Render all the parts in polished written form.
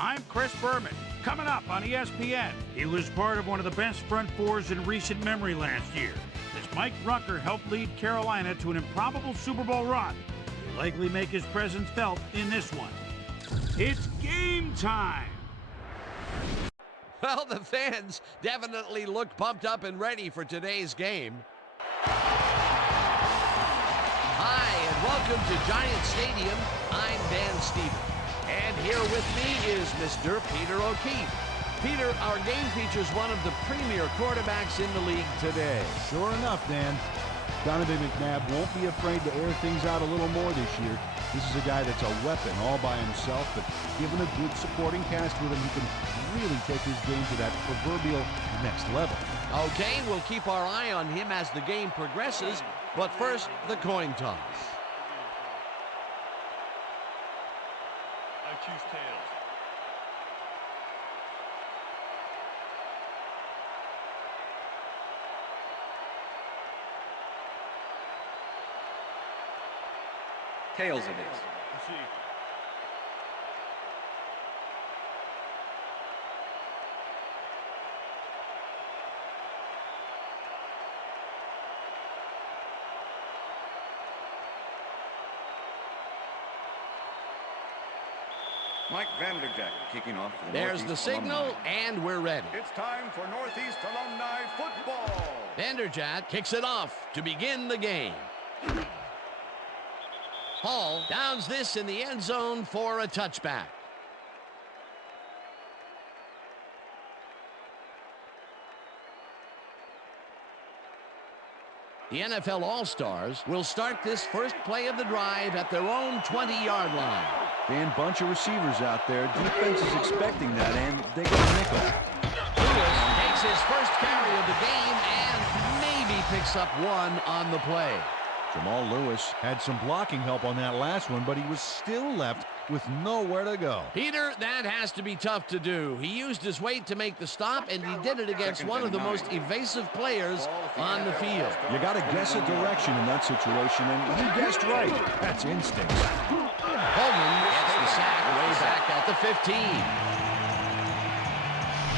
I'm Chris Berman. Coming up on ESPN, he was part of one of the best front fours in recent memory last year. As Mike Rucker helped lead Carolina to an improbable Super Bowl run, he'll likely make his presence felt in this one. It's game time! Well, the fans definitely look pumped up and ready for today's game. Hi, and welcome to Giant Stadium. I'm Dan Stevens. And here with me is Mr. Peter O'Keefe. Peter, our game features one of the premier quarterbacks in the league today. Sure enough, Dan. Donovan McNabb won't be afraid to air things out a little more this year. This is a guy that's a weapon all by himself, but given a good supporting cast with him, he can really take his game to that proverbial next level. Okay, we'll keep our eye on him as the game progresses, but first, the coin toss. I choose tails. Tails it is. Proceed. Mike Vanderjack kicking off for the There's the Northeast signal, Alumni. and we're ready. It's time for Northeast Alumni football. Vanderjagt kicks it off to begin the game. Hall downs this in the end zone for a touchback. The NFL All-Stars will start this first play of the drive at their own 20-yard line. Dan, bunch of receivers out there. Defense is expecting that, and they got a nickel. Lewis takes his first carry of the game and maybe picks up one on the play. Jamal Lewis had some blocking help on that last one, but he was still left with nowhere to go. Peter, that has to be tough to do. He used his weight to make the stop, and he did it against one of the most evasive players on the field. You got to guess a direction in that situation, and he guessed right. That's instinct. Holman gets the sack way back at the 15.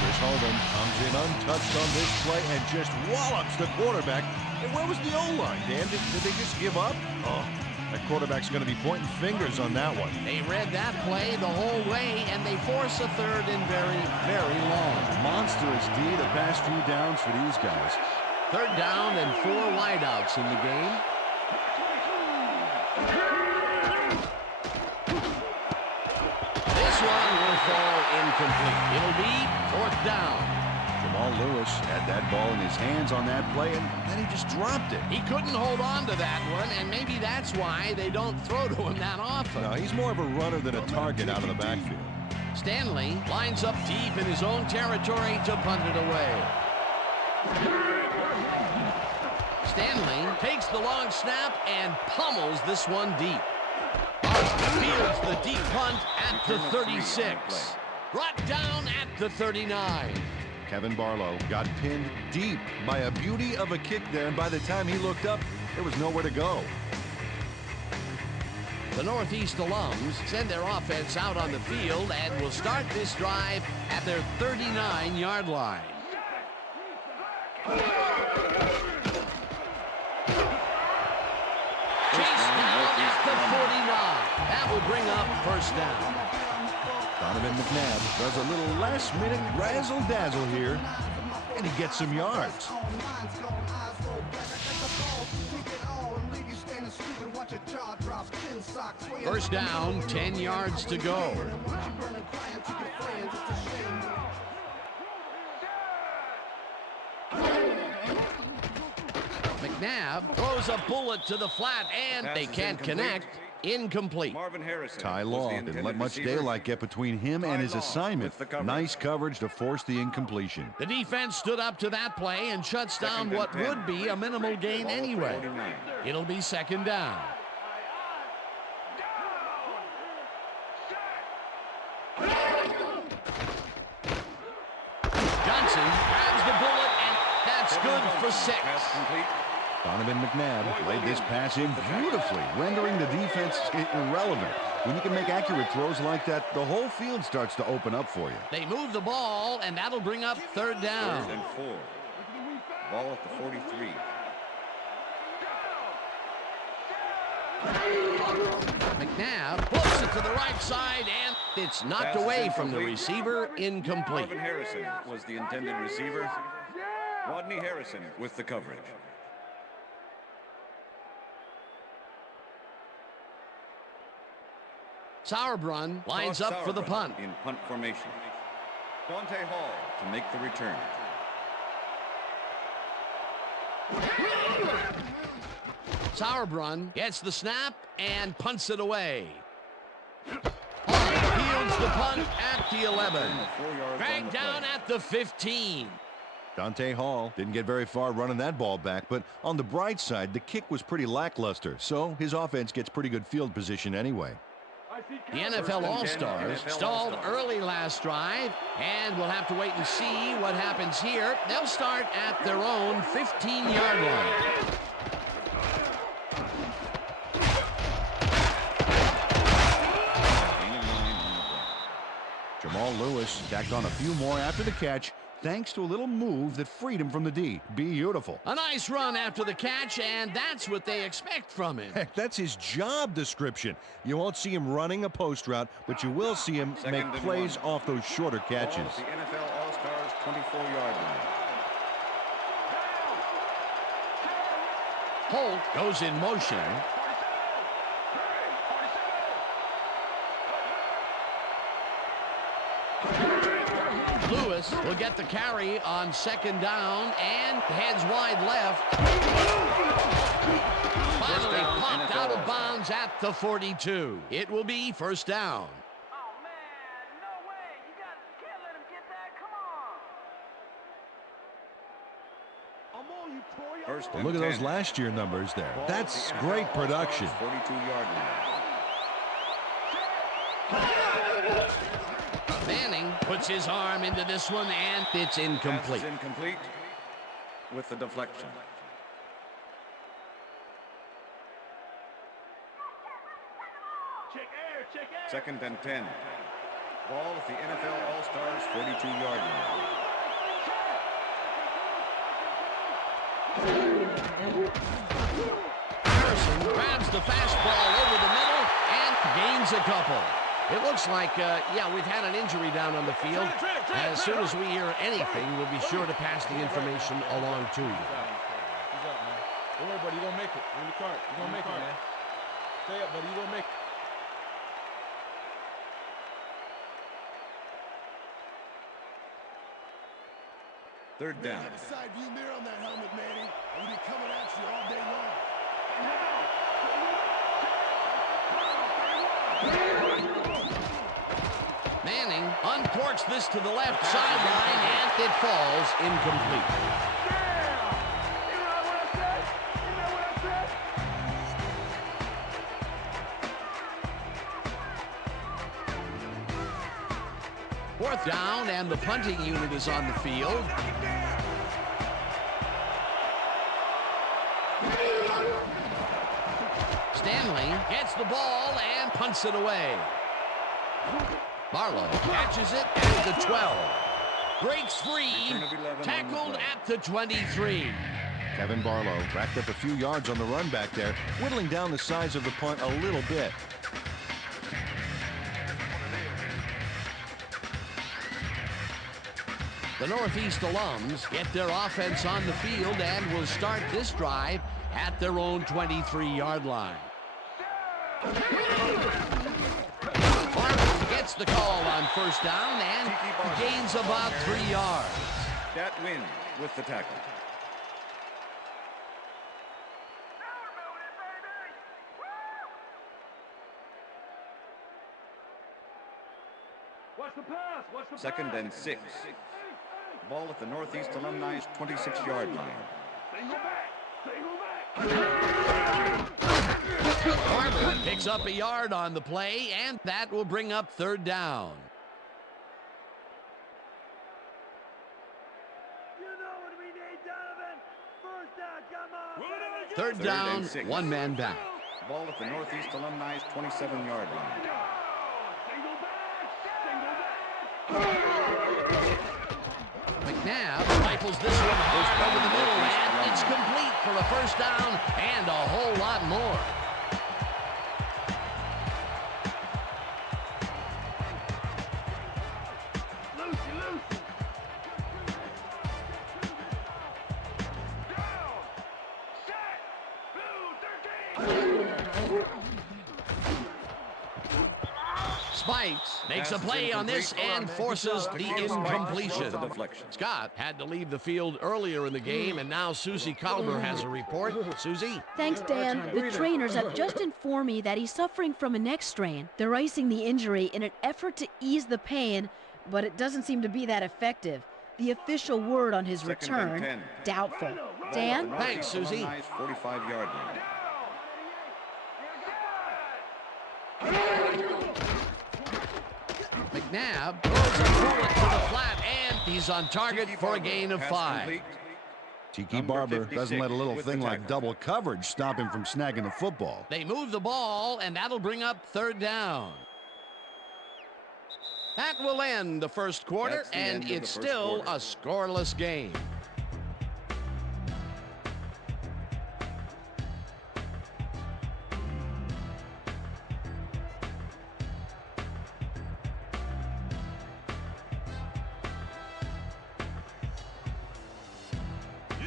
Chris Holman comes in untouched on this play and just wallops the quarterback. And where was the O-line, Dan? Did they just give up? Oh, that quarterback's going to be pointing fingers on that one. They read that play the whole way, and they force a third and very, very long. Monstrous D the past few downs for these guys. Third down and 4 wideouts in the game. This one will fall incomplete. It'll be 4th down. Jamal Lewis had that ball in his hands on that play, and then he just dropped it. He couldn't hold on to that one, and maybe that's why they don't throw to him that often. No, he's more of a runner than a target out of the backfield. Stanley lines up deep in his own territory to punt it away. Stanley takes the long snap and pummels this one deep. Fields the deep punt at the 36. Brought down at the 39. Kevin Barlow got pinned deep by a beauty of a kick there, and by the time he looked up, there was nowhere to go. The Northeast alums send their offense out on the field and will start this drive at their 39-yard line. Chase down at the 49. That will bring up 1st down. Donovan McNabb does a little last-minute razzle-dazzle here, and he gets some yards. First down, 10 yards to go. McNabb throws a bullet to the flat, and they can't connect. Incomplete. Marvin Harrison. Ty Law didn't let much daylight get between him and his assignment. Nice coverage to force the incompletion. The defense stood up to that play and shuts down what would be a minimal gain anyway. It'll be 2nd down. Johnson grabs the bullet, and that's good for 6. Pass complete. Donovan McNabb laid this pass in beautifully, rendering the defense irrelevant. When you can make accurate throws like that, the whole field starts to open up for you. They move the ball, and that'll bring up third down. 3rd and 4. Ball at the 43. McNabb flips it to the right side, and it's knocked away from the receiver, incomplete. Marvin Harrison was the intended receiver. Rodney Harrison with the coverage. Sauerbrunn lines up for the punt. In punt formation. Dante Hall to make the return. Sauerbrunn gets the snap and punts it away. Hall fields the punt at the 11. 4 yards Dragged on the down play. at the 15. Dante Hall didn't get very far running that ball back, but on the bright side, the kick was pretty lackluster, so his offense gets pretty good field position anyway. The NFL All-Stars stalled early last drive, and we'll have to wait and see what happens here. They'll start at their own 15-yard line. Jamal Lewis tacked on a few more after the catch, thanks to a little move that freed him from the D. Beautiful. A nice run after the catch, and that's what they expect from him. Heck, that's his job description. You won't see him running a post route, but you will see him make plays off those shorter catches. Ball at the NFL All-Stars 24-yard line. Holt goes in motion. Lewis will get the carry on 2nd down and heads wide left. Finally popped out of bounds at the 42. It will be 1st down. Oh, man, no way. Can't let him get that. Come on. 1st and Look at 10. those last year numbers there. Ball at That's the NFL great production. All-Stars 42-yard line. Manning puts his arm into this one, and it's incomplete. Pass is incomplete with the deflection. Check air. 2nd and 10. Ball at the NFL All-Stars 42-yard line. Harrison grabs the fastball over the middle and gains a couple. It looks like, yeah, we've had an injury down on the field. As soon as we hear anything, we'll be sure to pass the information along to you. He's up, man. Don't worry, buddy. You're going to make it. In the cart. You're going to make it, man. Stay up, buddy. You're going to make it. Third down. Side view mirror on that helmet, Manny. We'll be coming at you all day long. Manning uncorks this to the left sideline, and it falls incomplete. Fourth down, and the punting unit is on the field. Stanley gets the ball and punts it away. Barlow catches it at the 12. Breaks free. Return of 11 Tackled at the 23. Kevin Barlow racked up a few yards on the run back there, whittling down the size of the punt a little bit. The Northeast alums get their offense on the field and will start this drive at their own 23-yard line. Barlow gets the call on first down and gains about 3 yards. That win with the tackle. What's the pass? 2nd and 6. Ball at the Northeast Alumni's 26-yard line. Barber picks up a yard on the play, and that will bring up third down. You know what we need, Donovan. First down, Third down, 6. one man back. Ball at the Northeast Alumni's 27-yard line. McNabb rifles this one hard over the middle, and it's complete for a first down and a whole lot more. Spikes makes a play on this and forces the incompletion. Scott had to leave the field earlier in the game, and now Susie Calver has a report. Susie? Thanks, Dan. The trainers have just informed me that he's suffering from a neck strain. They're icing the injury in an effort to ease the pain, but it doesn't seem to be that effective. The official word on his return, doubtful. Dan? Thanks, Susie. 45-yard line. McNabb throws a bullet to the flat, and he's on target for a gain of 5. Tiki Barber doesn't let a little thing like double coverage stop him from snagging the football. They move the ball, and that'll bring up third down. That will end the first quarter, and it's still a scoreless game.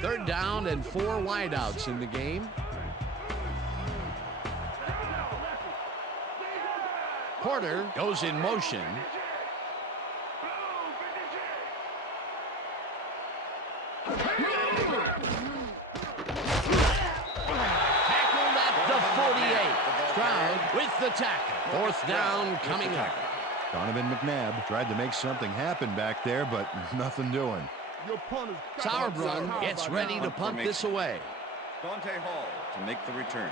Third down and 4 wideouts in the game. Porter goes in motion. Tackled at the 48. Stroud with the tackle. Fourth down coming up. Donovan McNabb tried to make something happen back there, but nothing doing. Sauerbrunn gets ready to punt this away. Dante Hall to make the return.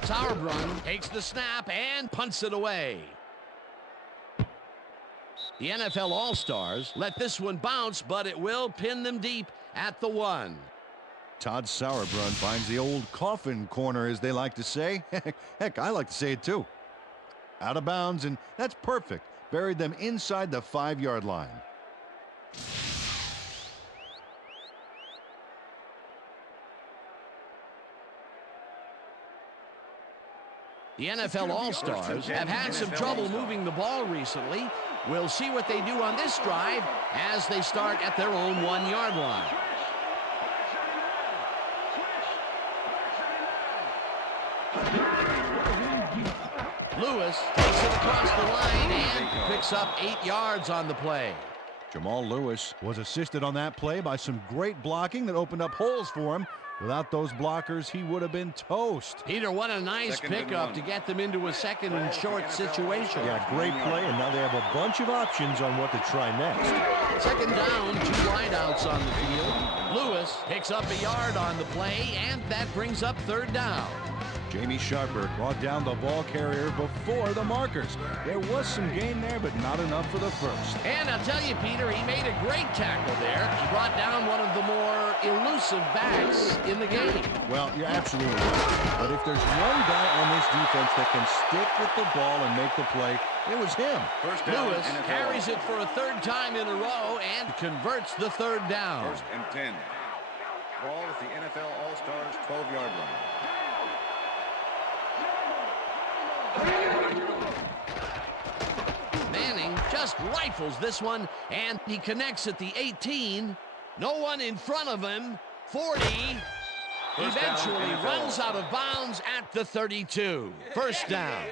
Sauerbrunn takes the snap and punts it away. The NFL All-Stars let this one bounce, but it will pin them deep at the 1. Todd Sauerbrunn finds the old coffin corner, as they like to say. Heck, I like to say it too. Out of bounds, and that's perfect. Buried them inside the 5-yard line. The NFL All-Stars have had some trouble moving the ball recently. We'll see what they do on this drive as they start at their own 1-yard line. Lewis takes it across the line and picks up 8 yards on the play. Jamal Lewis was assisted on that play by some great blocking that opened up holes for him. Without those blockers, he would have been toast. Peter, what a nice pickup to get them into a second and short situation. Yeah, great play, and now they have a bunch of options on what to try next. Second down, 2 wideouts on the field. Lewis picks up a yard on the play, and that brings up third down. Jamie Sharper brought down the ball carrier before the markers. There was some gain there, but not enough for the first. And I'll tell you, Peter, he made a great tackle there. He brought down one of the more elusive backs in the game. Well, you're absolutely right. But if there's one guy on this defense that can stick with the ball and make the play, it was him. Lewis carries it for a third time in a row and converts the third down. 1st and 10. Ball at the NFL All-Stars 12-yard line. Manning just rifles this one, and he connects at the 18. No one in front of him. 40. Eventually runs out of bounds at the 32. First down.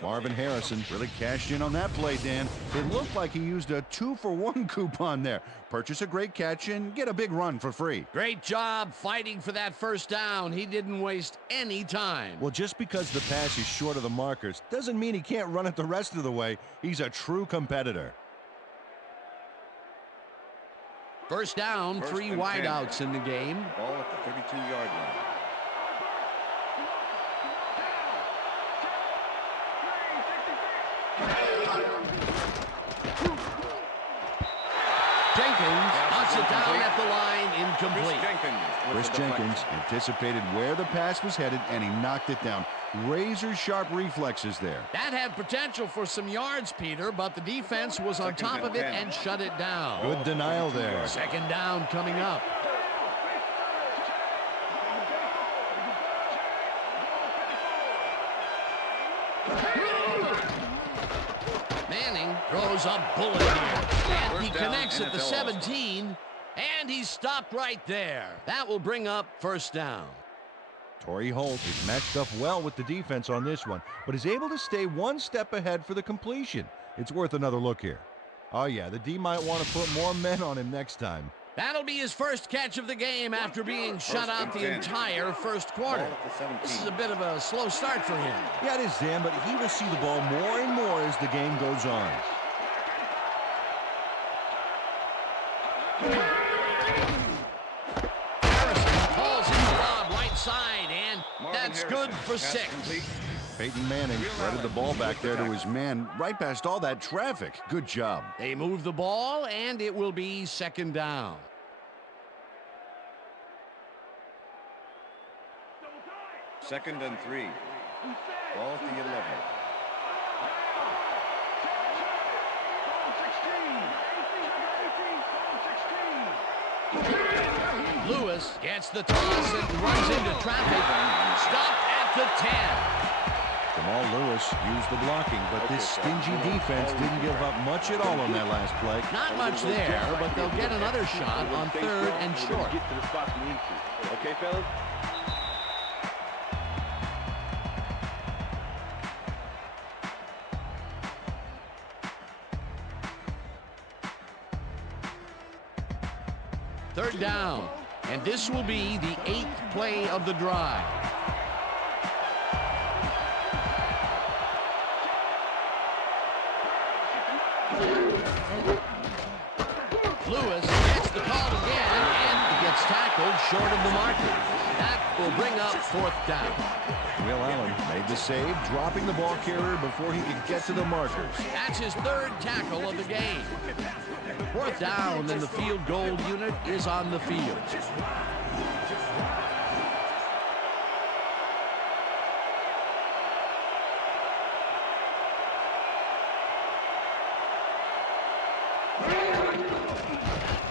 Marvin Harrison really cashed in on that play, Dan. It looked like he used a 2-for-1 coupon there. Purchase a great catch and get a big run for free. Great job fighting for that first down. He didn't waste any time. Well, just because the pass is short of the markers doesn't mean he can't run it the rest of the way. He's a true competitor. First down, 3 wideouts in the game. Ball at the 32-yard line. Jenkins knocks it down at the line, incomplete. Chris Jenkins anticipated where the pass was headed, and he knocked it down. Razor-sharp reflexes there. That had potential for some yards, Peter, but the defense was on top of it and shut it down. Good denial there. Second down coming up. Manning throws a bullet here, and he connects at the 17, and he's stopped right there. That will bring up first down. Torrey Holt is matched up well with the defense on this one, but is able to stay one step ahead for the completion. It's worth another look here. Oh yeah, the D might want to put more men on him next time. That'll be his first catch of the game after being shut out the entire first quarter. This is a bit of a slow start for him. Yeah, it is, Dan, but he will see the ball more and more as the game goes on. Harrison calls in the lob right side, and that's good for 6. Peyton Manning threaded the ball back there to his man right past all that traffic. Good job. They move the ball, and it will be second down. Second and 3. Ball at the 11. Lewis gets the toss and runs into traffic. Stopped at the 10. Jamal Lewis used the blocking, but this stingy defense didn't give up much at all on that last play. Not much there, but they'll get another shot on third and short. Get to the spot we need to. Okay, fellas? Third down, and this will be the 8th play of the drive. Lewis gets the call again, and gets tackled short of the marker. That will bring up fourth down. Will Allen made the save, dropping the ball carrier before he could get to the markers. That's his third tackle of the game. Fourth down, and the field goal unit is on the field.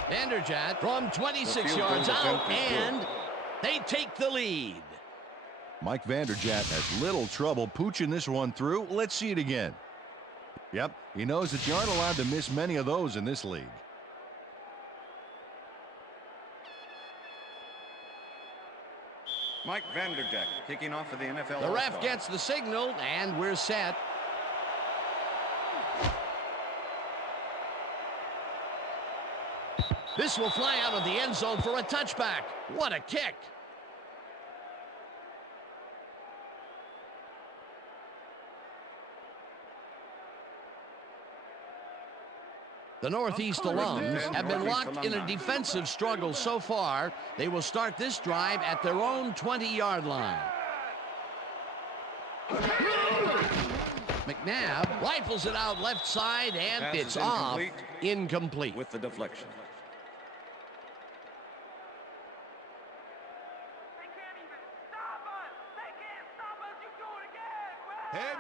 Vanderjagt from 26 yards out, and they take the lead. Mike Vanderjagt has little trouble pooching this one through. Let's see it again. Yep, he knows that you aren't allowed to miss many of those in this league. Mike Vanderjagt kicking off for the NFL. The ref gets the signal, and we're set. This will fly out of the end zone for a touchback. What a kick. The Northeast alums have been locked in a defensive struggle so far. They will start this drive at their own 20-yard line. McNabb rifles it out left side, and it's off. Incomplete. With the deflection.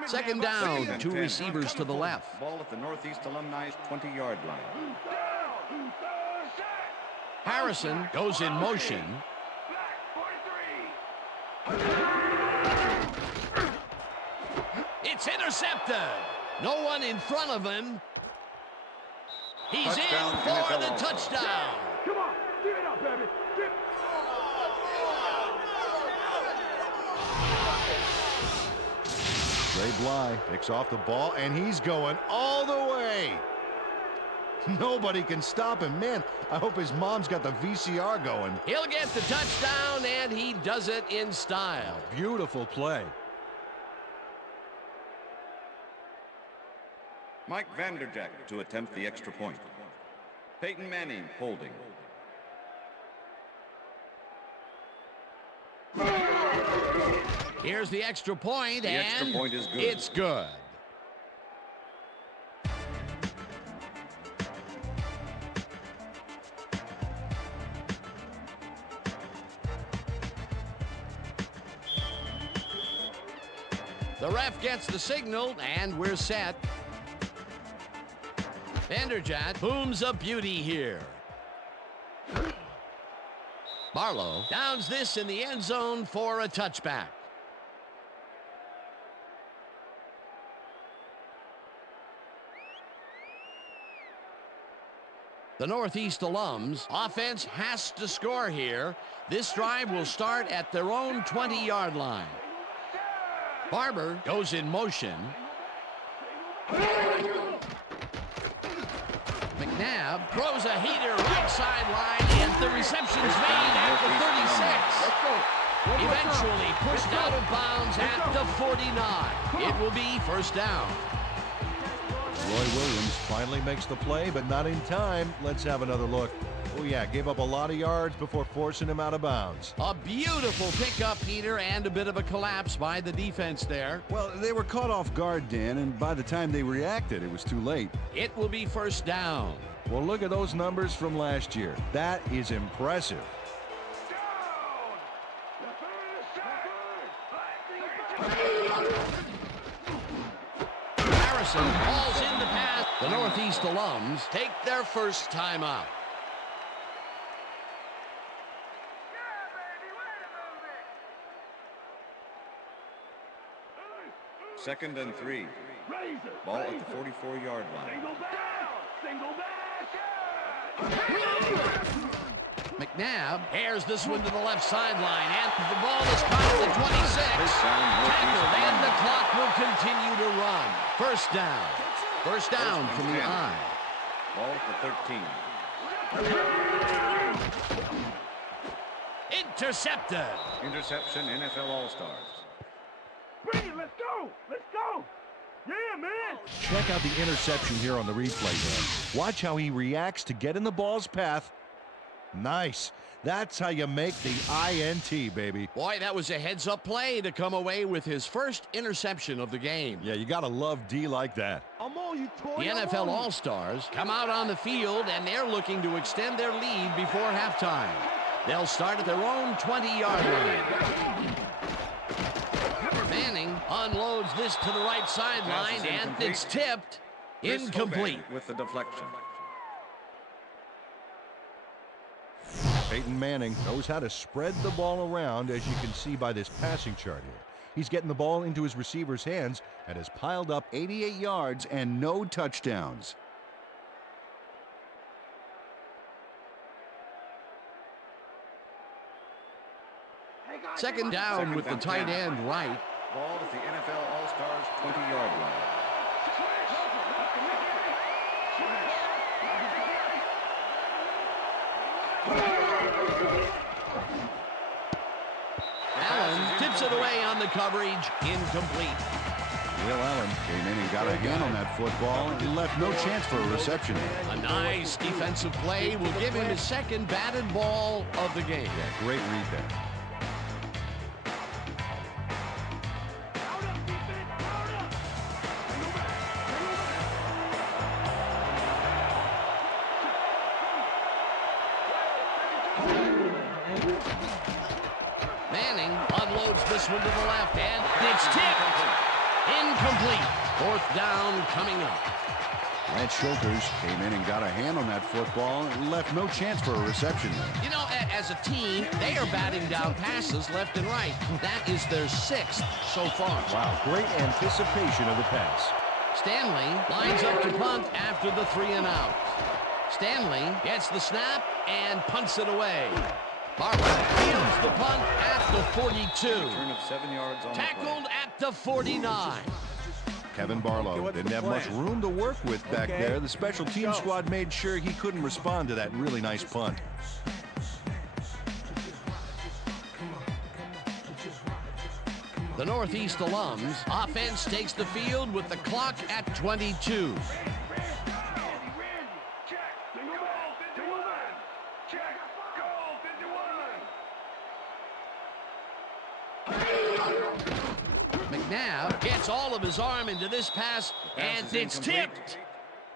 Second down, 2 receivers to the left. Ball at the Northeast Alumni's 20-yard line. Harrison goes in motion. It's intercepted. No one in front of him. He's Touchdown, in for NFL the also. touchdown. Come on, give it up, baby. Ray Bly picks off the ball, and he's going all the way. Nobody can stop him. Man, I hope his mom's got the VCR going. He'll get the touchdown, and he does it in style. Beautiful play. Mike Vanderjagt to attempt the extra point. Peyton Manning holding. Here's the extra point, The and extra point is good. It's good. The ref gets the signal, and we're set. Vanderjagt booms a beauty here. Barlow downs this in the end zone for a touchback. The Northeast Alums offense has to score here. This drive will start at their own 20-yard line. Barber goes in motion. McNabb throws a heater right sideline, and the reception's made at the 36. Eventually pushed out of bounds at the 49. It will be first down. Roy Williams finally makes the play, but not in time. Let's have another look. Oh, yeah, gave up a lot of yards before forcing him out of bounds. A beautiful pickup, Peter, and a bit of a collapse by the defense there. Well, they were caught off guard, Dan, and by the time they reacted, it was too late. It will be first down. Well, look at those numbers from last year. That is impressive. Harrison falls in the pass. The Northeast Alums take their first time out. Second and 3. Ball at the 44-yard line. McNabb airs this one to the left sideline, and the ball is caught at the 26. Tackled, and the clock will continue to run. First down. First down from the I. Ball at the 13. Intercepted. Interception, NFL All-Stars. Bring it, let's go! Let's go! Yeah, man! Check out the interception here on the replay, Dan. Watch how he reacts to get in the ball's path. Nice. That's how you make the INT, baby. Boy, that was a heads-up play to come away with his first interception of the game. Yeah, you gotta love D like that. I'm on you, Toy. The NFL All-Stars come out on the field, and they're looking to extend their lead before halftime. They'll start at their own 20-yard line. Manning unloads this to the right sideline, and it's tipped. Incomplete. With the deflection. Peyton Manning knows how to spread the ball around, as you can see by this passing chart here. He's getting the ball into his receiver's hands and has piled up 88 yards and no touchdowns. Second down with the tight end right. Ball at the NFL All-Stars 20-yard line. Allen tips it away on the coverage. Incomplete. Will Allen came in and got a hand on that football and left no chance for a reception. A nice defensive play will give him his second batted ball of the game. Yeah, great read there. Manning unloads this one to the left, and it's tipped. Incomplete. Fourth down coming up. Lance Schulters came in and got a hand on that football and left no chance for a reception there. You know, as a team, they are batting down passes left and right. That is their 6th so far. Wow, great anticipation of the pass. Stanley lines up to punt after the 3 and out. Stanley gets the snap and punts it away. Barber fields the punt at the 42. Return of 7 yards on Tackled at the 49. Kevin Barlow didn't have much room to work with back there. The special team squad made sure he couldn't respond to that really nice punt. The Northeast Alums offense takes the field with the clock at 22. McNabb gets all of his arm into this pass, and it's tipped.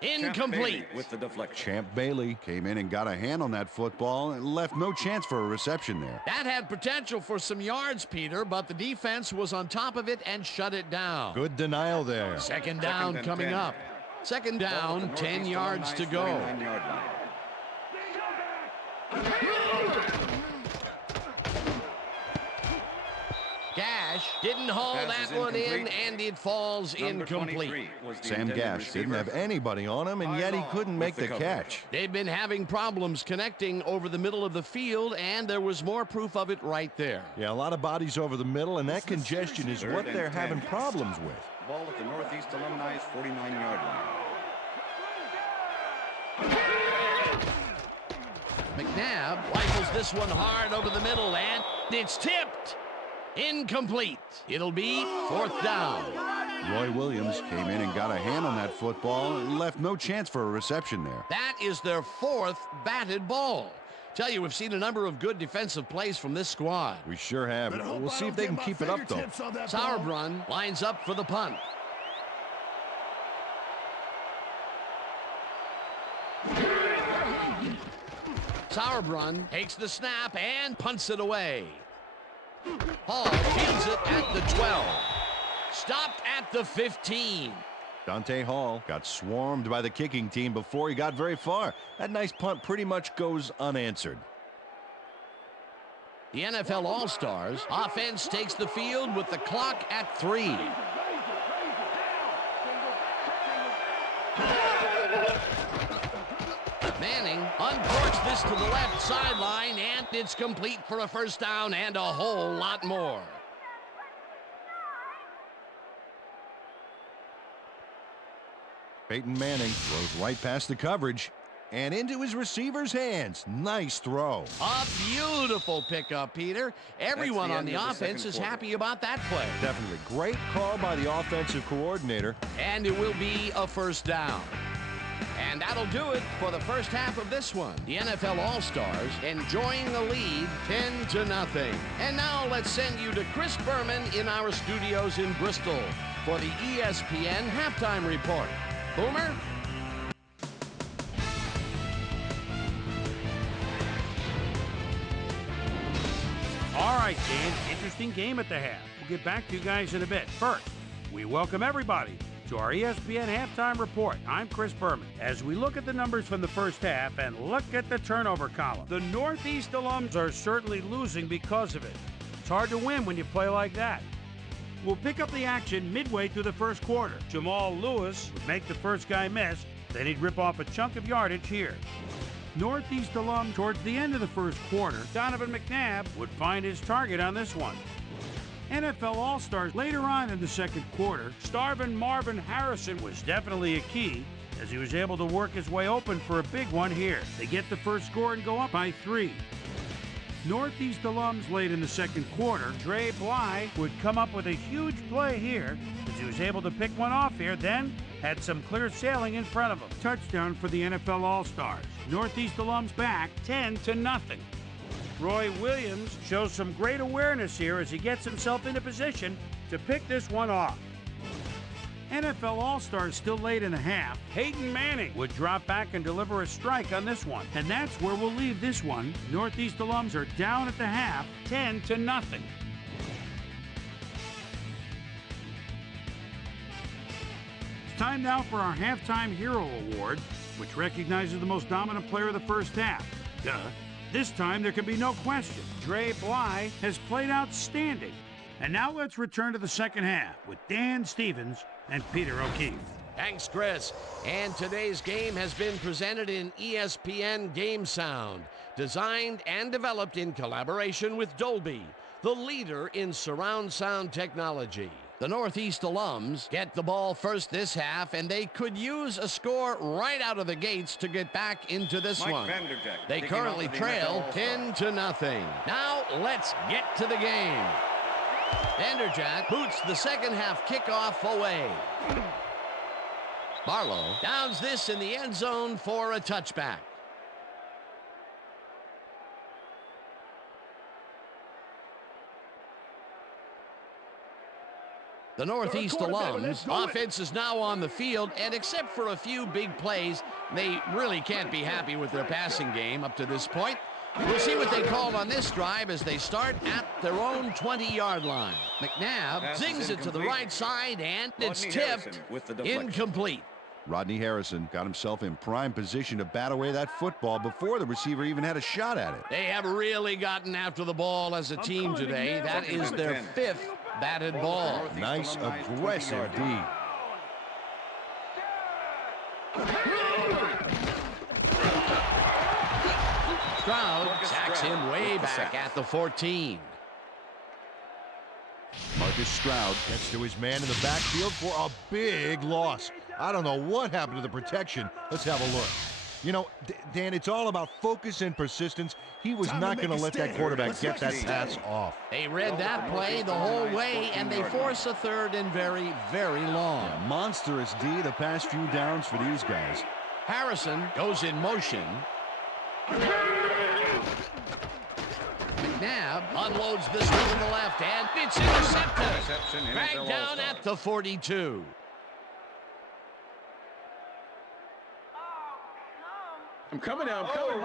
Incomplete. With the deflection. Champ Bailey came in and got a hand on that football and left no chance for a reception there. That had potential for some yards, Peter, but the defense was on top of it and shut it down. Good denial there. Second down Second and coming 10. up. Second Ball at down, the 10 Northeast yards to Alumni go. 49-yard line. Gash didn't haul Pass that is one in, incomplete. and it falls Number incomplete. 23 was the Sam intended Gash didn't receiver. have anybody on him, and yet he couldn't make the the catch. They've been having problems connecting over the middle of the field, and there was more proof of it right there. Yeah, a lot of bodies over the middle, and that congestion is Third what and they're 10. having problems with. Ball at the Northeast Alumni's 49-yard line. McNabb rifles this one hard over the middle, and it's tipped. Incomplete. It'll be fourth down. Roy Williams came in and got a hand on that football and left no chance for a reception there. That is their fourth batted ball. Tell you, we've seen a number of good defensive plays from this squad. We sure have. Better hope We'll I see if don't they can get my keep it up, though. fingertips on that ball. Sauerbrunn lines up for the punt. Sauerbrunn takes the snap and punts it away. Hall fields it at the 12. Stopped at the 15. Dante Hall got swarmed by the kicking team before he got very far. That nice punt pretty much goes unanswered. The NFL All-Stars offense takes the field with the clock at 3. Manning uncorks this to the left sideline, and it's complete for a first down and a whole lot more. Peyton Manning throws right past the coverage and into his receiver's hands. Nice throw. A beautiful pickup, Peter. Everyone the on the end of the offense second is quarter. happy about that play. Definitely. Great call by the offensive coordinator. And it will be a first down. And that'll do it for the first half of this one. The NFL All-Stars enjoying the lead 10-0. And now let's send you to Chris Berman in our studios in Bristol for the ESPN Halftime Report. Boomer? All right, Dan, interesting game at the half. We'll get back to you guys in a bit. First, we welcome everybody to our ESPN Halftime Report. I'm Chris Berman. As we look at the numbers from the first half and look at the turnover column, the Northeast alums are certainly losing because of it. It's hard to win when you play like that. We'll pick up the action midway through the first quarter. Jamal Lewis would make the first guy miss, then he'd rip off a chunk of yardage here. Northeast alum towards the end of the first quarter, Donovan McNabb would find his target on this one. NFL All-Stars later on in the second quarter, Starvin Marvin Harrison was definitely a key as he was able to work his way open for a big one here. They get the first score and go up by 3. Northeast alums late in the second quarter, Dre Bly would come up with a huge play here as he was able to pick one off here, then had some clear sailing in front of him. Touchdown for the NFL All-Stars. Northeast alums back 10-0. Roy Williams shows some great awareness here as he gets himself into position to pick this one off. NFL All-Stars still late in the half. Peyton Manning would drop back and deliver a strike on this one. And that's where we'll leave this one. Northeast alums are down at the half, 10-0. It's time now for our Halftime Hero Award, which recognizes the most dominant player of the first half. Duh. This time there can be no question. Dre Bly has played outstanding. And now let's return to the second half with Dan Stevens and Peter O'Keefe. Thanks, Chris. And today's game has been presented in ESPN Game Sound, designed and developed in collaboration with Dolby, the leader in surround sound technology. The Northeast alums get the ball first this half, and they could use a score right out of the gates to get back into this Mike one. Vanderjagt They kicking currently off the trail NFL 10-0. Now let's get to the game. Vanderjagt boots the second half kickoff away. Barlow downs this in the end zone for a touchback. The Northeast Alums offense is now on the field, and except for a few big plays, they really can't be happy with their passing game up to this point. We'll see what they call on this drive as they start at their own 20-yard line. McNabb zings it to the right side, and it's tipped incomplete. Rodney Harrison got himself in prime position to bat away that football before the receiver even had a shot at it. They have really gotten after the ball as a team today. That is their 5th batted ball. Nice, aggressive D. Stroud sacks him way back at the 14. Marcus Stroud Gets to his man in the backfield for a big loss. I don't know what happened to the protection. Let's have a look. You know, Dan, it's all about focus and persistence. He was not going to let that quarterback get that pass off. They read that play the whole way, and they force a 3rd and very, very long. Yeah, monstrous D the past few downs for these guys. Harrison goes in motion. McNabb unloads this one to the left, and it's intercepted. Dragged down at the 42. I'm coming now. I'm coming.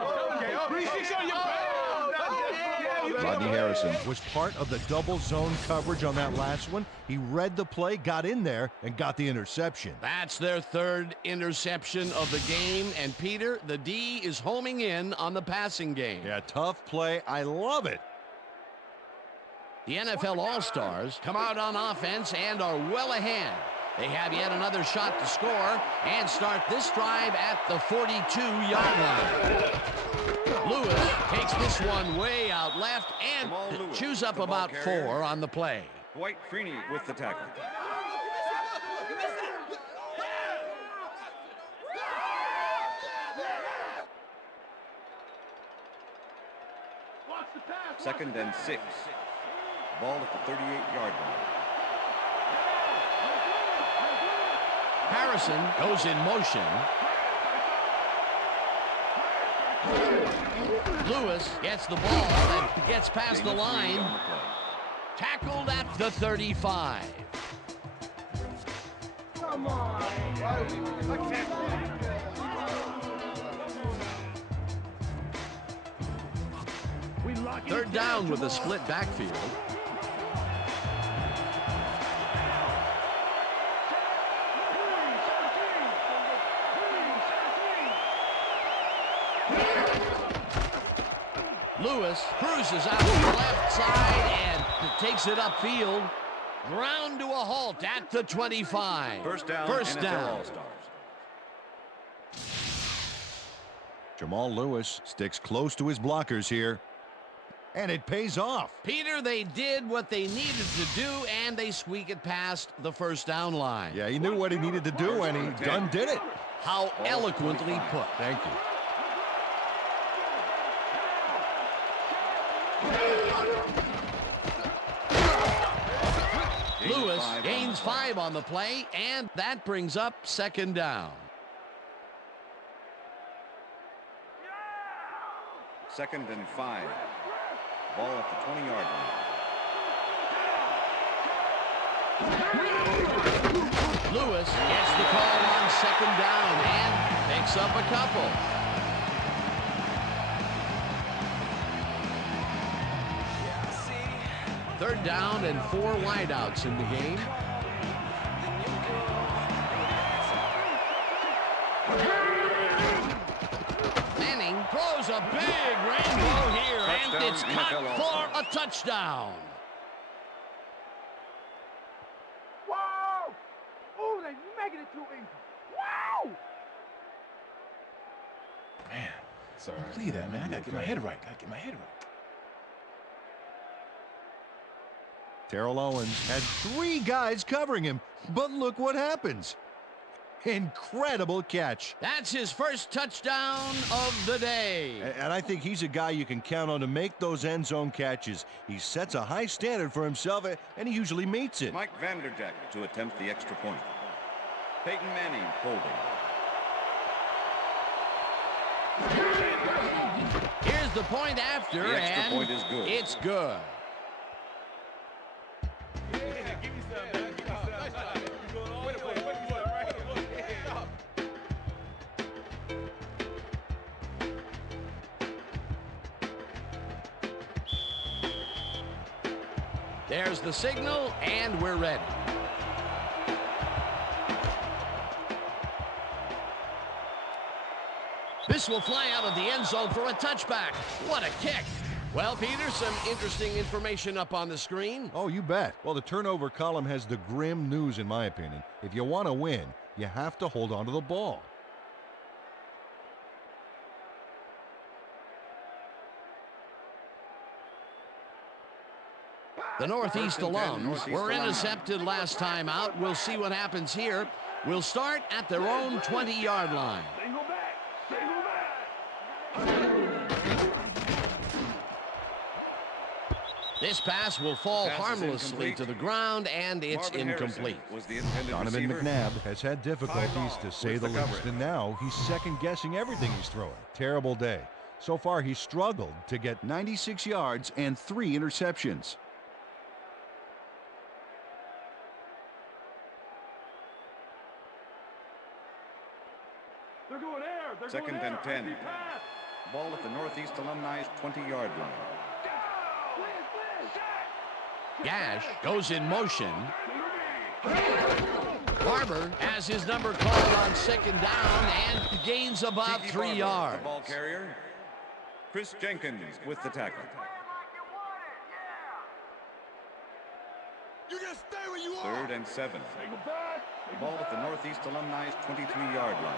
Rodney Harrison Was part of the double zone coverage on that last one. He read the play, got in there, and got the interception. That's their 3rd interception of the game, and Peter, the D is homing in on the passing game. Yeah, tough play. I love it. The NFL All-Stars come out on offense and are well ahead. They have yet another shot to score and start this drive at the 42-yard line. Lewis takes this one way out left and chews up about 4 on the play. Dwight Freeney with the tackle. Second and 6. Ball at the 38-yard line. Harrison goes in motion. Lewis gets the ball and gets past the line. Tackled at the 35. Come on. 3rd down with a split backfield. Lewis cruises out to the left side and takes it upfield. Ground to a halt at the 25. First down. All-Stars. Jamal Lewis sticks close to his blockers here. And it pays off. Peter, they did what they needed to do, and they squeak it past the 1st down line. Yeah, he knew what he needed to do, and he done did it. How eloquently put. Thank you. Lewis gains 5 on the play, and that brings up 2nd down. 2nd and 5. Ball at the 20-yard line. Lewis gets the call on 2nd down and picks up a couple. Third down and 4 wideouts in the game. Manning throws a big rainbow here, and it's caught for a touchdown. Wow! Oh, they're making it too easy. Wow! Man, sorry. Look at that, man. I gotta get my head right. Terrell Owens had 3 guys covering him, but look what happens. Incredible catch. That's his first touchdown of the day. And I think he's a guy you can count on to make those end zone catches. He sets a high standard for himself, and he usually meets it. Mike Vanderjagt to attempt the extra point. Peyton Manning holding. Here's the point after, The extra and point is good. It's good. Give me some, man. There's the signal, and we're ready. This will fly out of the end zone for a touchback. What a kick. Well, Peter, some interesting information up on the screen. Oh, you bet. Well, the turnover column has the grim news, in my opinion. If you want to win, you have to hold on to the ball. The Northeast alums were intercepted last time out. We'll see what happens here. We'll start at their own 20-yard line. This pass will fall harmlessly to the ground, and it's incomplete. Donovan McNabb has had difficulties, to say the least, and now he's second-guessing everything he's throwing. Terrible day. So far, he's struggled to get 96 yards and 3 interceptions. They're going air. They're Second going and air. 10. Ball at the Northeast Alumni's 20-yard line. Gash goes in motion. Barber has his number called on second down and gains about 3 yards. The ball carrier. Chris Jenkins with the tackle. You just stay where you are. 3rd and 7. Ball at the Northeast Alumni's 23-yard line.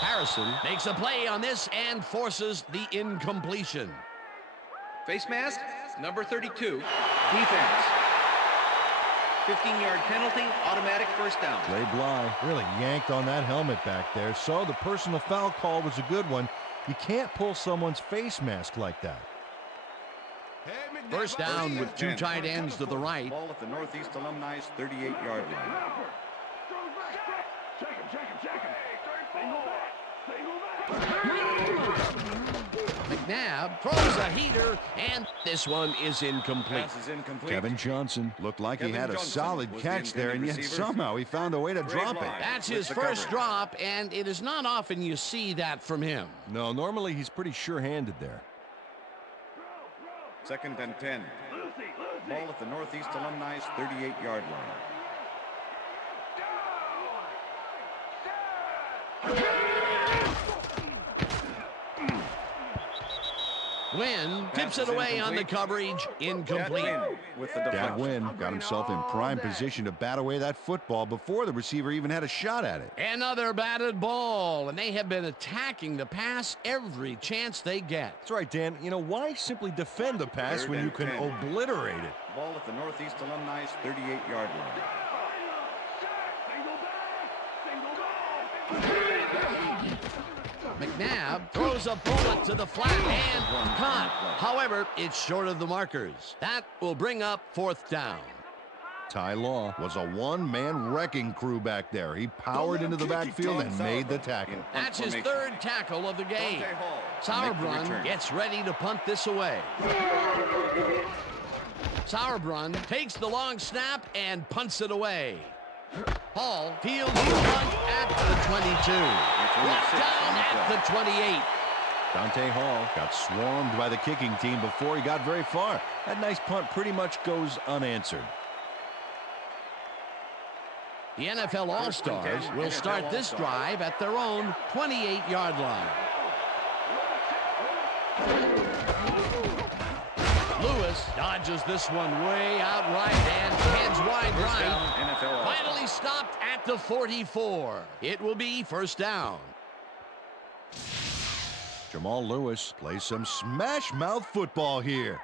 Harrison makes a play on this and forces the incompletion. Face mask, number 32, defense. 15-yard penalty, automatic first down. Ray Bly really yanked on that helmet back there, so the personal foul call was a good one. You can't pull someone's face mask like that. First down with 2 tight ends to the right. Ball at the Northeast Alumni's 38-yard line. McNabb throws a heater, and this one is incomplete. Pass is incomplete. Kevin Johnson looked like he had a Johnson solid was the catch there, and yet receiver. somehow he found a way to drop it. That's with his the first coverage. drop, and it is not often you see that from him. No, normally he's pretty sure-handed there. Second and 10. Ball at the Northeast Alumni's 38-yard line. Wynn tips it away on the coverage, incomplete. With the That deflection. win got himself in prime position to bat away that football before the receiver even had a shot at it. Another batted ball, and they have been attacking the pass every chance they get. That's right, Dan. You know, why simply defend the pass 3rd when you and can 10. obliterate it? Ball at the Northeast Alumni's 38-yard line. McNabb throws a bullet to the flat and caught. However, it's short of the markers. That will bring up 4th down. Ty Law was a one-man wrecking crew back there. He powered into the backfield and made the tackle. That's his 3rd tackle of the game. Hall to make the Sauerbrunn return. gets ready to punt this away. Sauerbrunn takes the long snap and punts it away. Hall fields the punt at the 22. Brought down at the 28. Dante Hall got swarmed by the kicking team before he got very far. That nice punt pretty much goes unanswered. The NFL All-Stars will start this drive at their own 28-yard line. Lewis dodges this one way out right and heads wide right. Finally stopped at the 44. It will be 1st down. Jamal Lewis plays some smash-mouth football here.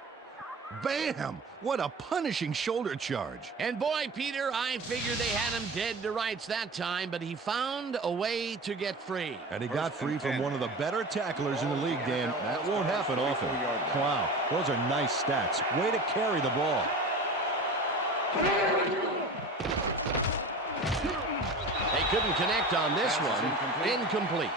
Bam! What a punishing shoulder charge. And boy, Peter, I figured they had him dead to rights that time, but he found a way to get free. And he got free from one of the better tacklers in the league, Dan. That won't happen often. Wow, those are nice stats. Way to carry the ball. They couldn't connect on this one. Incomplete.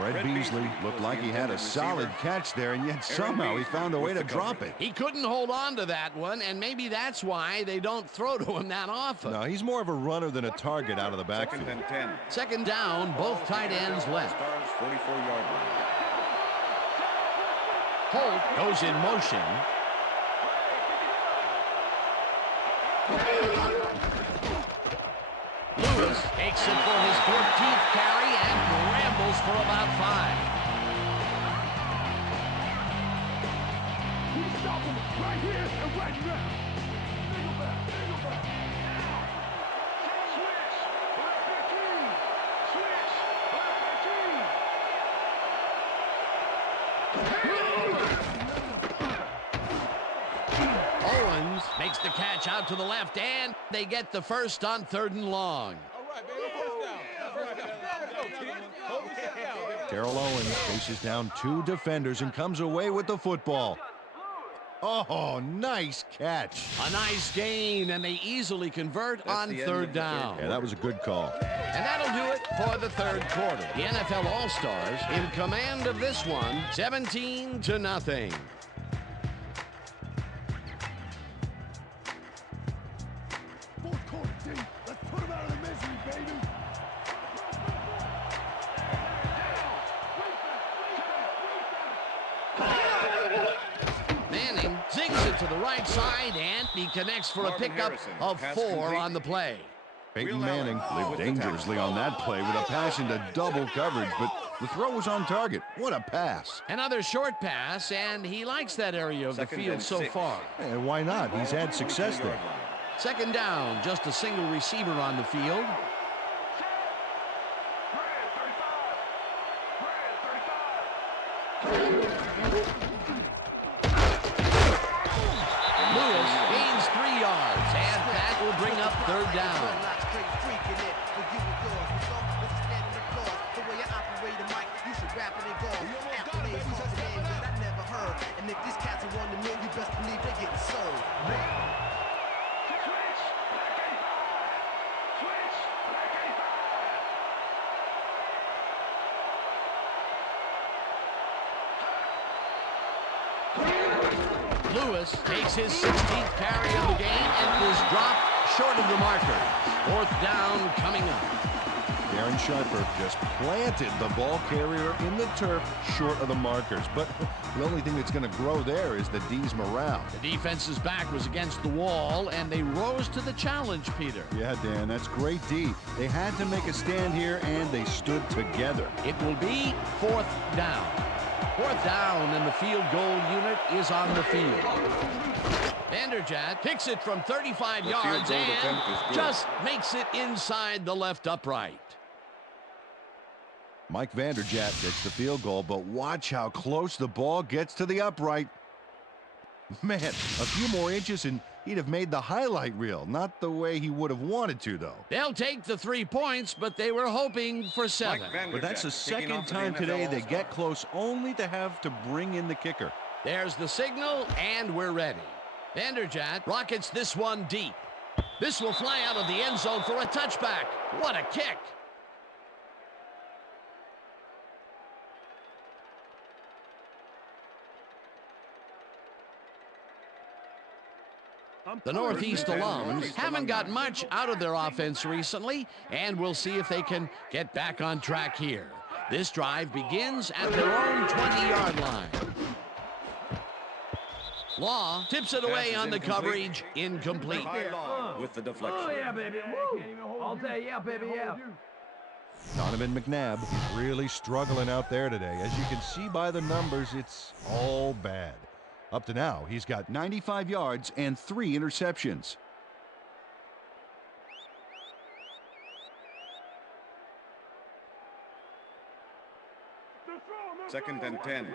Fred Beasley looked like he had a solid catch there, and yet somehow he found a way to drop it. He couldn't hold on to that one, and maybe that's why they don't throw to him that often. No, he's more of a runner than a target out of the backfield. Second and 10. Second down, both tight ends left. Stars 44-yard line. Holt goes in motion. Lewis takes it for his 14th carry and rambles for about 5. We stop him right here and right now. Single back, single back. Switch, left 15. Switch, left 15. Owens makes the catch out to the left, and they get the first on 3rd and long. All right, baby. First down. Terrell Owens faces down 2 defenders and comes away with the football. Oh, nice catch. A nice gain, and they easily convert on 3rd down. Yeah, that was a good call. And that'll do it for the 3rd quarter. The NFL All-Stars in command of this one, 17-0. Fourth quarter, D. Let's put him out of the misery, baby. Manning zigs it to the right side, and he connects for a pickup of 4 on the play. Peyton Manning lived dangerously on that play with a pass into double coverage, but the throw was on target. What a pass. Another short pass, and he likes that area of the field so far. And why not? He's had success there. Second down, just a single receiver on the field. Lewis gains 3 yards, and that will bring up 3rd down. And if these cats are on the mill, you best believe they getting served. Lewis takes his 16th carry of the game and is dropped short of the marker. 4th down coming up. Darren Sharper just planted the ball carrier in the turf short of the markers. But the only thing that's going to grow there is the D's morale. The defense's back was against the wall, and they rose to the challenge, Peter. Yeah, Dan, that's great D. They had to make a stand here, and they stood together. It will be 4th down. 4th down, and the field goal unit is on the field. Vanderjagt kicks it from 35 yards and just makes it inside the left upright. Mike Vanderjagt gets the field goal, but watch how close the ball gets to the upright. Man, a few more inches and he'd have made the highlight reel. Not the way he would have wanted to, though. They'll take the 3 points, but they were hoping for 7. But that's the second time today they get close only to have to bring in the kicker. There's the signal, and we're ready. Vanderjagt rockets this one deep. This will fly out of the end zone for a touchback. What a kick. The Northeast alums haven't got much out of their offense recently, and we'll see if they can get back on track here. This drive begins at their own 20-yard line. Law tips it away on the coverage, incomplete. With the deflection. Oh, yeah, baby. Woo. All day, yeah, baby, yeah. Donovan McNabb really struggling out there today. As you can see by the numbers, it's all bad. Up to now, he's got 95 yards and 3 interceptions. Second and 10.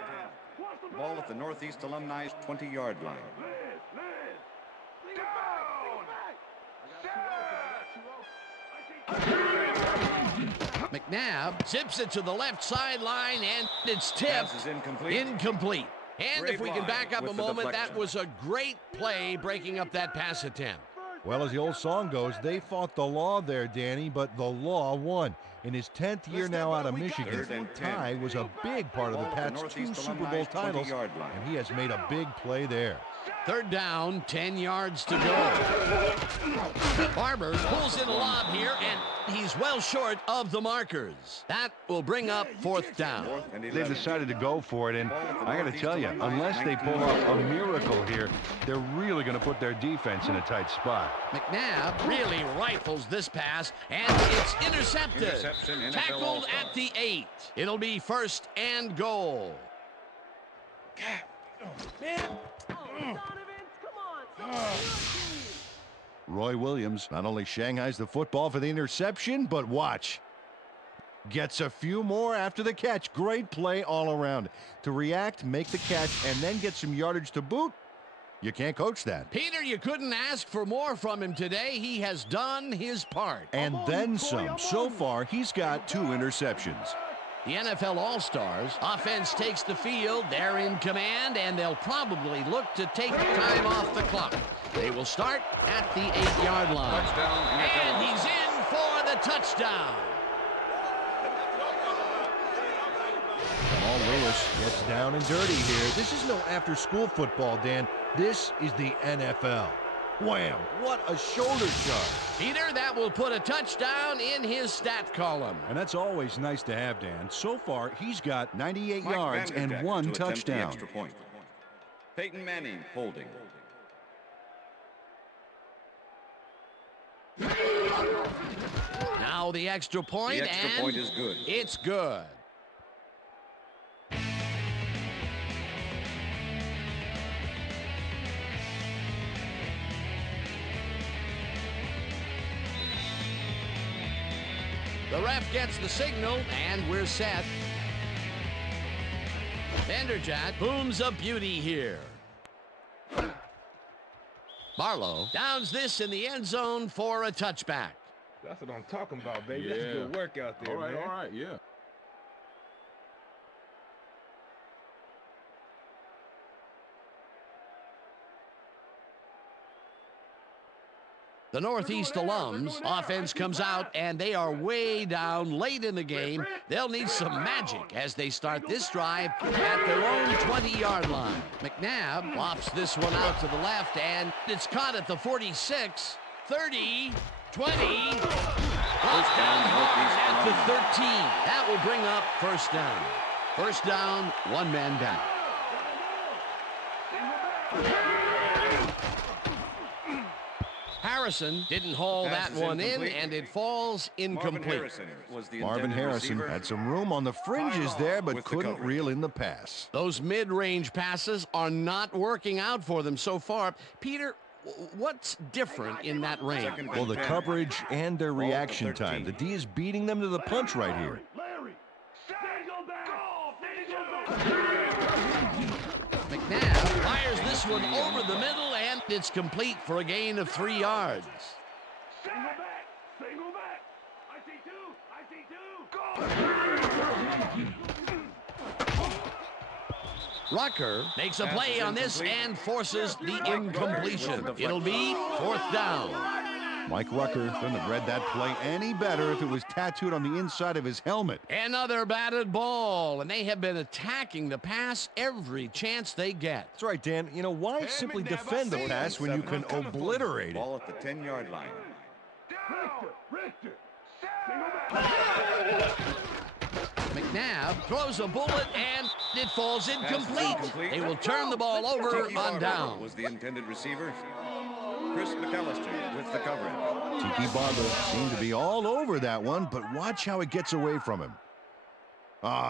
Ball at the Northeast Alumni's 20-yard line. McNabb zips it to the left sideline, and it's tipped. Incomplete. And if we can back up a moment, that was a great play breaking up that pass attempt. Well, as the old song goes, they fought the law there, Danny, but the law won. In his 10th year now out of Michigan, Ty was a big part of the Pats' 2 Super Bowl titles, and he has made a big play there. 3rd down, 10 yards to go. Barber pulls in a lob here, and he's well short of the markers. That will bring up 4th down. They've decided to go for it, and I got to tell you, unless they pull off a miracle here, they're really going to put their defense in a tight spot. McNabb really rifles this pass, and it's intercepted. Tackled at the 8. It'll be 1st and goal. Roy Williams not only shanghais the football for the interception, but watch. Gets a few more after the catch. Great play all around. To react, make the catch, and then get some yardage to boot. You can't coach that. Peter, you couldn't ask for more from him today. He has done his part. And then some. So far, he's got 2 interceptions. The NFL All-Stars offense takes the field. They're in command, and they'll probably look to take time off the clock. They will start at the 8-yard line. And he's in for the touchdown. Jamal Lewis gets down and dirty here. This is no after-school football, Dan. This is the NFL. Wham! What a shoulder shot. Peter, that will put a touchdown in his stat column. And that's always nice to have, Dan. So far, he's got 98 yards and 1 touchdown. Extra point. Peyton Manning holding. Now the extra point, The extra point is good. It's good. The ref gets the signal, and we're set. Vanderjagt booms a beauty here. Barlow downs this in the end zone for a touchback. That's what I'm talking about, baby. That's a good work out there, man. All right, yeah. The Northeast alums offense comes out, and they are way down late in the game. They'll need some magic as they start this drive at their own 20-yard line. McNabb lofts this one out to the left, and it's caught at the 46, 30, 20. First down at the 13. That will bring up 1st down. 1st down, 1 man down. Harrison didn't haul that one in, and it falls incomplete. Marvin Harrison had some room on the fringes there, but couldn't reel in the pass. Those mid-range passes are not working out for them so far. Peter, what's different in that range? Well, the coverage and their reaction time. The D is beating them to the punch right here. McNabb fires this one over the middle, and it's complete for a gain of 3 yards. Single back. Single back. I see 2. Rucker makes a play on this and forces the incompletion. It'll be 4th down. Mike Rucker couldn't have read that play any better if it was tattooed on the inside of his helmet. Another batted ball, and they have been attacking the pass every chance they get. That's right, Dan. You know, why simply defend the pass when you can obliterate it? Ball at the 10-yard line. McNabb throws a bullet, and it falls incomplete. They will turn the ball over on down. Was the intended receiver. Chris McAllister with the coverage. Tiki Barber seemed to be all over that one, but watch how it gets away from him.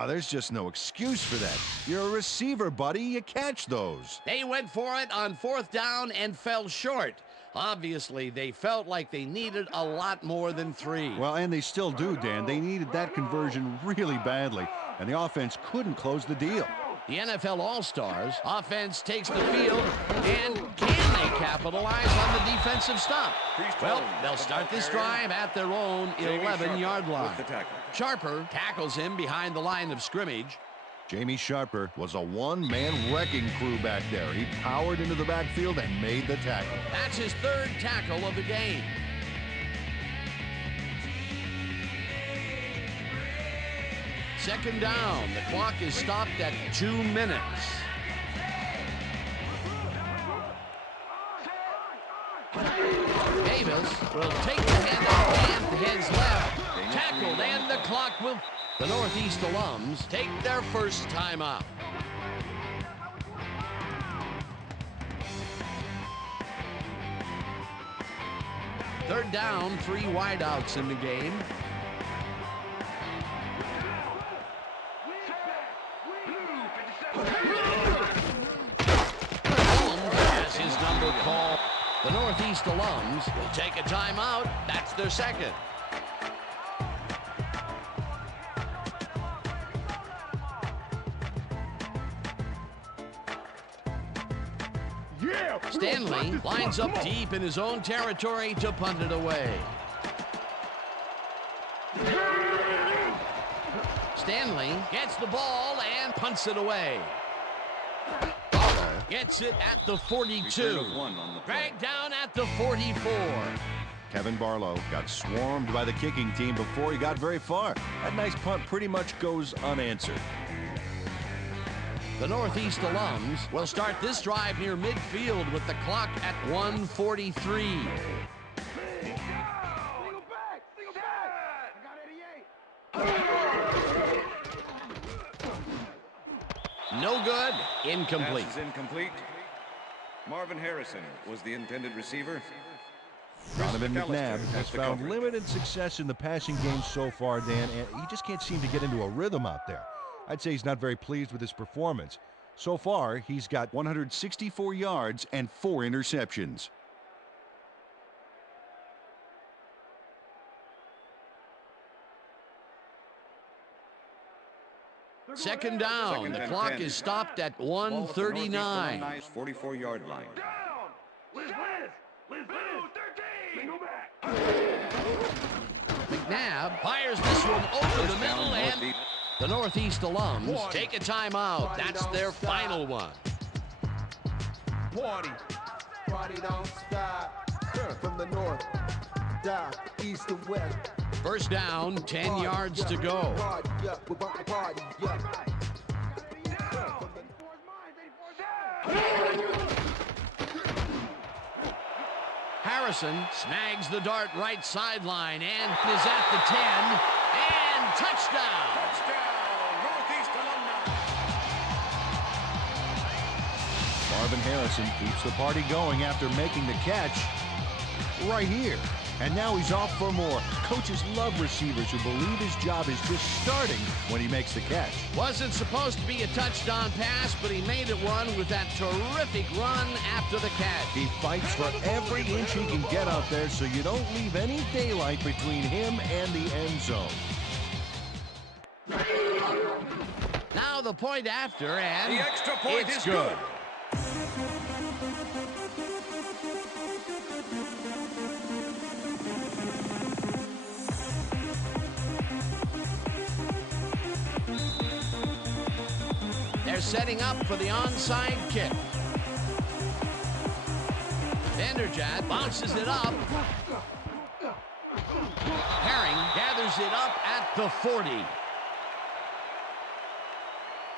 There's just no excuse for that. You're a receiver, buddy. You catch those. They went for it on 4th down and fell short. Obviously, they felt like they needed a lot more than 3. Well, and they still do, Dan. They needed that conversion really badly, and the offense couldn't close the deal. The NFL All-Stars offense takes the field, and can they capitalize on the defensive stop? Well, they'll start this drive at their own 11-yard line. Sharper tackles him behind the line of scrimmage. Jamie Sharper was a one-man wrecking crew back there. He powered into the backfield and made the tackle. That's his third tackle of the game. Second down. The clock is stopped at 2 minutes. Davis will take the handoff and heads left. Tackled, and the clock will... The Northeast alums take their first timeout. Third down, 3 wideouts in the game. Has his number called. The Northeast alums will take a timeout. That's their second. Stanley lines up deep in his own territory to punt it away. Stanley gets the ball and punts it away. Gets it at the 42. Dragged down at the 44. Kevin Barlow got swarmed by the kicking team before he got very far. That nice punt pretty much goes unanswered. The Northeast alums will start this drive near midfield with the clock at 1:43. No good. Incomplete. Pass is incomplete. Marvin Harrison was the intended receiver. Donovan McNabb has found limited success in the passing game so far, Dan, and he just can't seem to get into a rhythm out there. I'd say he's not very pleased with his performance. So far, he's got 164 yards and 4 interceptions. Second down. The clock is stopped at 1:39. 44-yard line. McNabb fires this one over the middle, and the Northeast alums take a timeout. That's their final one. Party don't stop. From the north, down, east to west. First down, 10 yards to go. Harrison snags the dart right sideline and is at the 10, and touchdown. Northeast Alumni. Marvin Harrison keeps the party going after making the catch right here. And now he's off for more. Coaches love receivers who believe his job is just starting when he makes the catch. Wasn't supposed to be a touchdown pass, but he made it one with that terrific run after the catch. He fights for every inch he can get out there, so you don't leave any daylight between him and the end zone. Now the point after, and the extra point it's is good. They're setting up for the onside kick. Vanderjagt bounces it up. Herring gathers it up at the 40.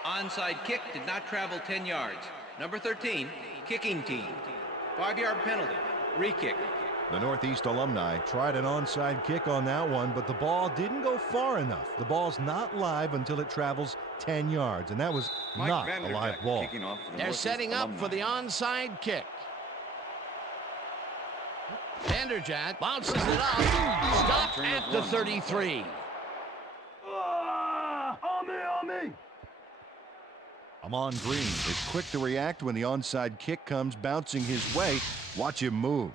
Onside kick did not travel 10 yards. Number 13, kicking team. 5-yard penalty. Re-kick. The Northeast Alumni tried an onside kick on that one, but the ball didn't go far enough. The ball's not live until it travels 10 yards, and that was not a live ball. They're setting up for the onside kick. Vanderjagt bounces it up. Stopped at the 33. On me! Amon Green is quick to react when the onside kick comes bouncing his way. Watch him move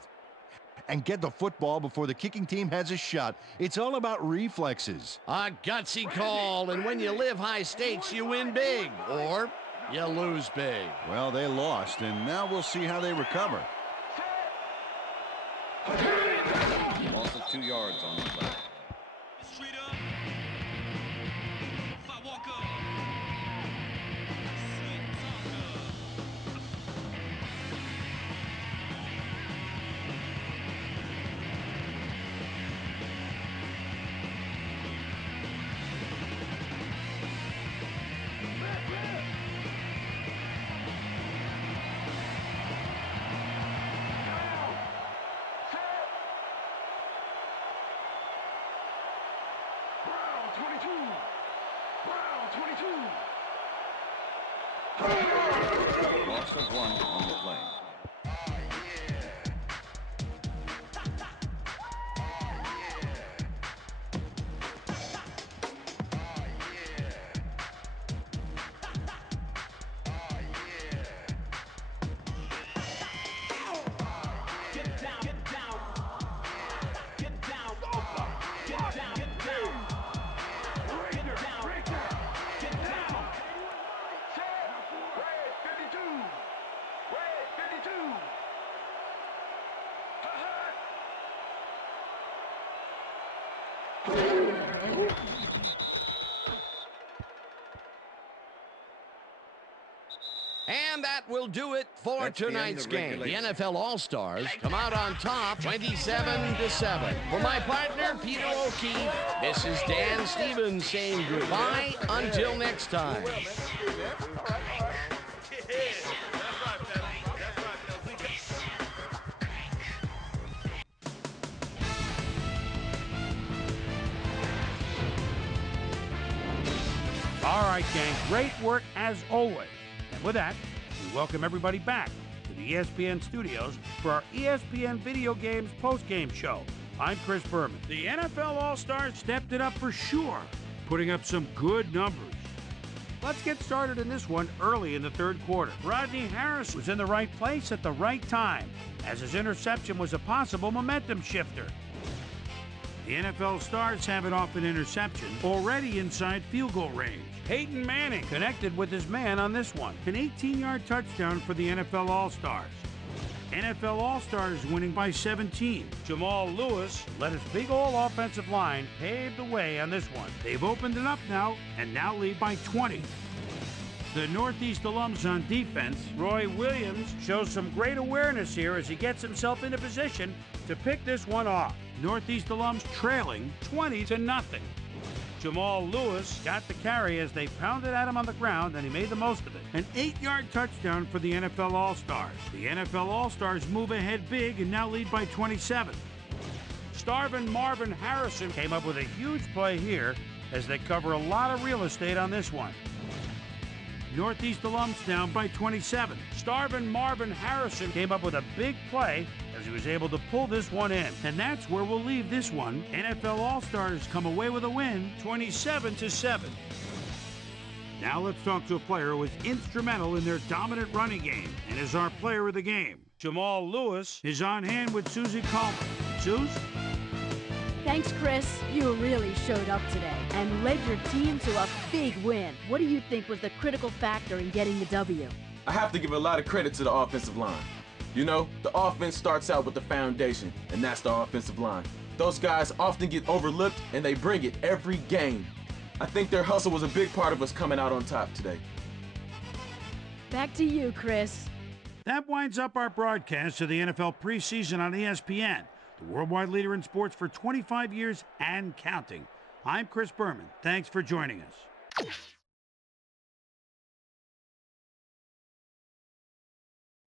and get the football before the kicking team has a shot. It's all about reflexes. A gutsy call, and when you live high stakes, you win big, or you lose big. Well, they lost, and now we'll see how they recover. Also 2 yards on the play. Loss of 1 on the play. And that will do it for That's the end tonight's of game. The regulation. NFL All-Stars come out on top 27-7. For my partner, Peter O'Keefe, this is Dan Stevens saying goodbye until next time. All right, gang, great work as always. And with that, we welcome everybody back to the ESPN studios for our ESPN Video Games postgame show. I'm Chris Berman. The NFL All-Stars stepped it up for sure, putting up some good numbers. Let's get started in this one early in the third quarter. Rodney Harris was in the right place at the right time, as his interception was a possible momentum shifter. The NFL Stars have it off an interception, already inside field goal range. Peyton Manning connected with his man on this one. An 18-yard touchdown for the NFL All-Stars. NFL All-Stars winning by 17. Jamal Lewis led his big all offensive line, paved the way on this one. They've opened it up now and now lead by 20. The Northeast alums on defense, Roy Williams, shows some great awareness here as he gets himself into position to pick this one off. Northeast alums trailing 20-0. Jamal Lewis got the carry as they pounded at him on the ground, and he made the most of it. An 8-yard touchdown for the NFL All-Stars. The NFL All-Stars move ahead big and now lead by 27. Starvin Marvin Harrison came up with a huge play here as they cover a lot of real estate on this one. Northeast alums down by 27. Starvin Marvin Harrison came up with a big play as he was able to pull this one in. And that's where we'll leave this one. NFL All-Stars come away with a win, 27-7. Now let's talk to a player who was instrumental in their dominant running game and is our player of the game. Jamal Lewis is on hand with Susie Coleman. Suze? Thanks, Chris. You really showed up today and led your team to a big win. What do you think was the critical factor in getting the W? I have to give a lot of credit to the offensive line. You know, the offense starts out with the foundation, and that's the offensive line. Those guys often get overlooked, and they bring it every game. I think their hustle was a big part of us coming out on top today. Back to you, Chris. That winds up our broadcast of the NFL preseason on ESPN, the worldwide leader in sports for 25 years and counting. I'm Chris Berman. Thanks for joining us.